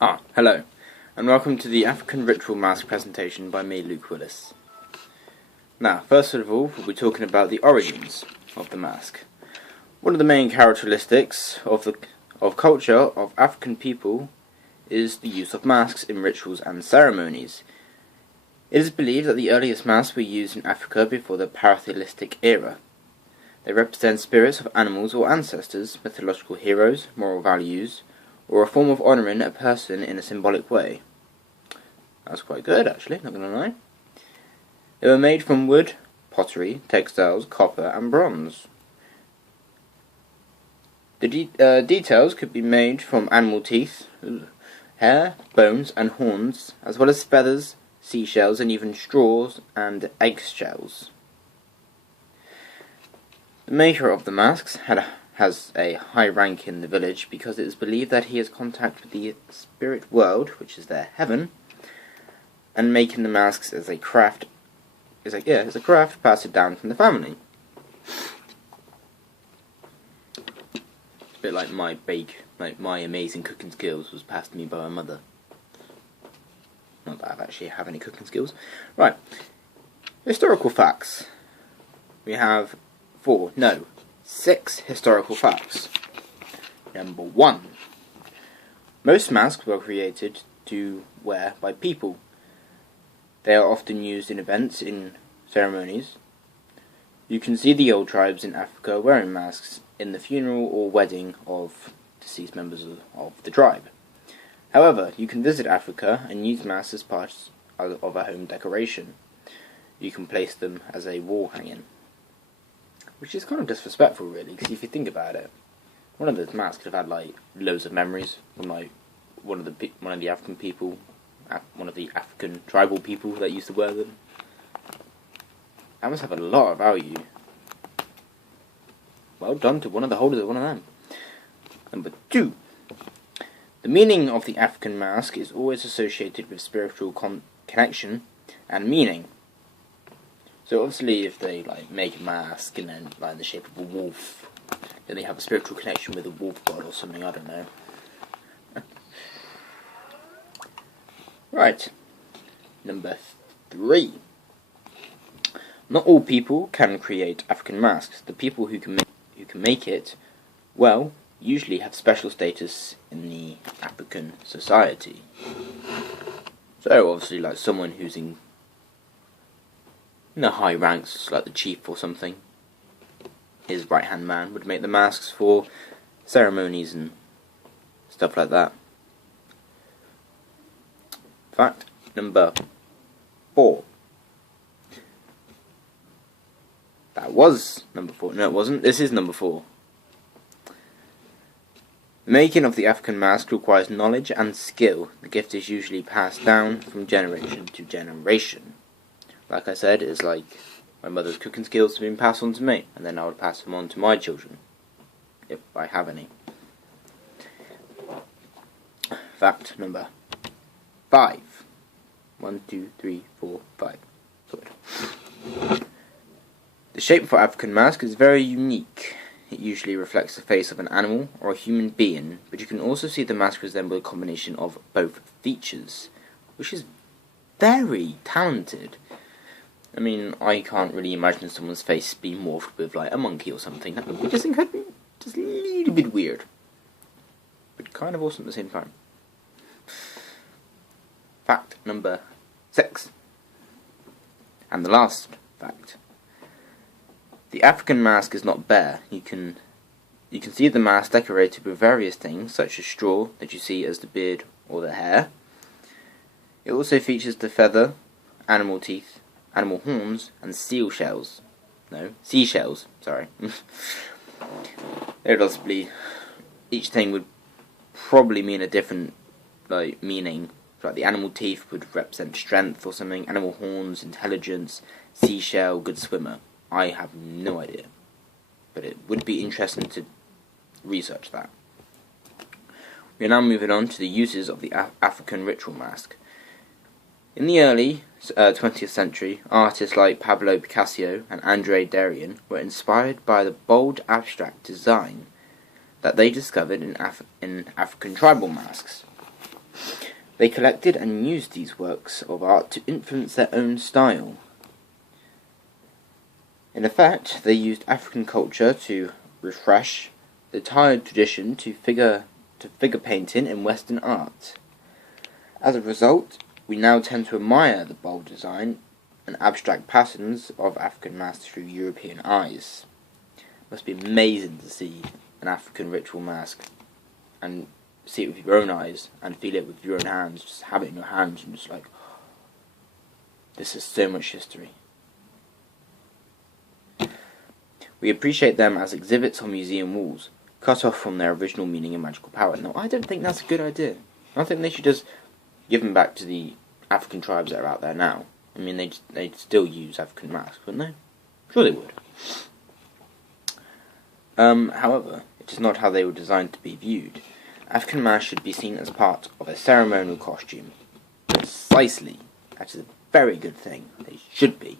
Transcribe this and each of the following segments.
Hello, and welcome to the African Ritual Mask presentation by me, Luke Willis. Now, first of all, we'll be talking about the origins of the mask. One of the main characteristics of culture of African people is the use of masks in rituals and ceremonies. It is believed that the earliest masks were used in Africa before the paratheistic era. They represent spirits of animals or ancestors, mythological heroes, moral values, or a form of honouring a person in a symbolic way. That's quite good, actually, not gonna lie. They were made from wood, pottery, textiles, copper, and bronze. The details could be made from animal teeth, hair, bones, and horns, as well as feathers, seashells, and even straws and eggshells. The maker of the masks has a high rank in the village because it is believed that he has contact with the spirit world, which is their heaven, and making the masks as a craft passed it down from the family. It's a bit like my amazing cooking skills was passed to me by my mother. Not that I actually have any cooking skills. Right, historical facts. We have 6 historical facts. Number 1. Most masks were created to wear by people. They are often used in events, in ceremonies. You can see the old tribes in Africa wearing masks in the funeral or wedding of deceased members of the tribe. However, you can visit Africa and use masks as part of a home decoration. You can place them as a wall hanging. Which is kind of disrespectful, really, because if you think about it, one of those masks could have had loads of memories from one of the African people, one of the African tribal people that used to wear them. That must have a lot of value. Well done to one of the holders of one of them. Number 2. The meaning of the African mask is always associated with spiritual connection and meaning. So obviously, if they make a mask and then in the shape of a wolf, then they have a spiritual connection with a wolf god or something. I don't know. Right. Number 3. Not all people can create African masks. The people who can make it, well, usually have special status in the African society. So obviously, someone who's in the high ranks, like the chief or something, his right-hand man would make the masks for ceremonies and stuff like that. Fact number 4. That was number 4. No, it wasn't. This is number 4. The making of the African mask requires knowledge and skill. The gift is usually passed down from generation to generation. Like I said, it's like my mother's cooking skills have been passed on to me, and then I would pass them on to my children, if I have any. Fact number 5. 1, 2, 3, 4, 5. Good. The shape of an African mask is very unique. It usually reflects the face of an animal or a human being, but you can also see the mask resemble a combination of both features, which is very talented. I mean, I can't really imagine someone's face being morphed with a monkey or something. That would just think just a little bit weird, but kind of awesome at the same time. Fact number 6, and the last fact. The African mask is not bare. You can see the mask decorated with various things, such as straw that you see as the beard or the hair. It also features the feather, animal teeth, animal horns, and seashells. Sorry. Each thing would probably mean a different meaning. The animal teeth would represent strength or something. Animal horns, intelligence. Seashell, good swimmer. I have no idea, but it would be interesting to research that. We are now moving on to the uses of the African ritual mask. In the early 20th century, artists like Pablo Picasso and André Derian were inspired by the bold abstract design that they discovered in African tribal masks. They collected and used these works of art to influence their own style. In effect, they used African culture to refresh the tired tradition to figure painting in Western art. As a result, we now tend to admire the bold design and abstract patterns of African masks through European eyes. It must be amazing to see an African ritual mask and see it with your own eyes and feel it with your own hands. Just have it in your hands and just like, this is so much history. We appreciate them as exhibits on museum walls, cut off from their original meaning and magical power. No, I don't think that's a good idea. I think they should just give them back to the African tribes that are out there now. I mean, they'd still use African masks, wouldn't they? Sure they would. However, it is not how they were designed to be viewed. African masks should be seen as part of a ceremonial costume. Precisely. That is a very good thing. They should be.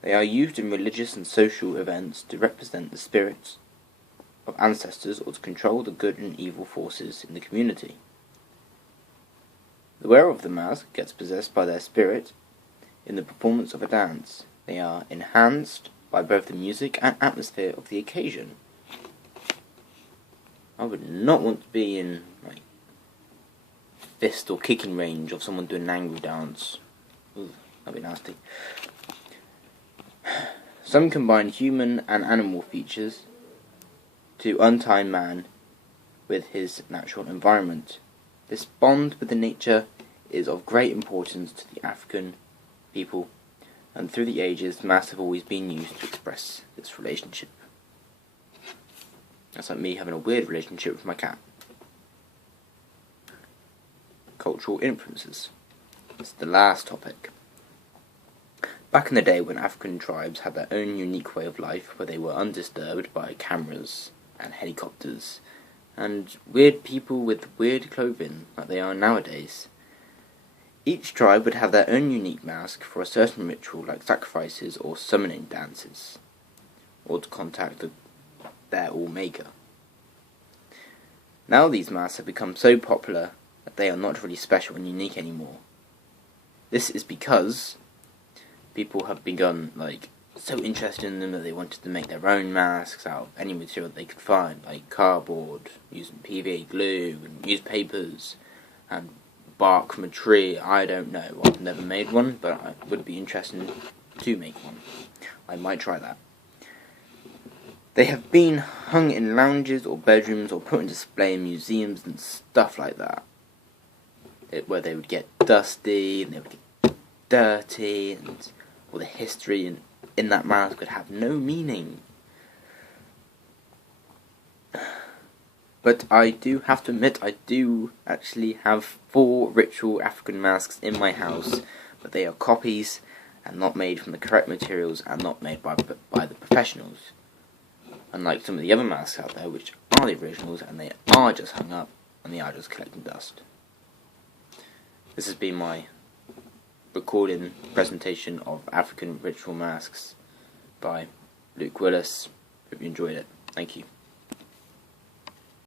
They are used in religious and social events to represent the spirits of ancestors or to control the good and evil forces in the community. The wearer of the mask gets possessed by their spirit in the performance of a dance. They are enhanced by both the music and atmosphere of the occasion. I would not want to be in like fist or kicking range of someone doing an angry dance. Ooh, that'd be nasty. Some combine human and animal features to untie man with his natural environment. This bond with the nature is of great importance to the African people, and through the ages, masks have always been used to express this relationship. That's like me having a weird relationship with my cat. Cultural influences. It's the last topic. Back in the day when African tribes had their own unique way of life, where they were undisturbed by cameras and helicopters, and weird people with weird clothing like they are nowadays. Each tribe would have their own unique mask for a certain ritual like sacrifices or summoning dances, or to contact their all-maker. Now these masks have become so popular that they are not really special and unique anymore. This is because people have begun so interested in them that they wanted to make their own masks out of any material they could find, like cardboard, using PVA glue and newspapers and bark from a tree. I don't know. I've never made one, but I would be interested to make one. I might try that. They have been hung in lounges or bedrooms or put on display in museums and stuff like that, where they would get dusty and they would get dirty, and all the history in that mask would have no meaning. But I do have to admit, I do actually have 4 ritual African masks in my house, but they are copies and not made from the correct materials and not made by the professionals. Unlike some of the other masks out there, which are the originals and they are just hung up and they are just collecting dust. This has been my recording presentation of African ritual masks by Luke Willis. Hope you enjoyed it. Thank you.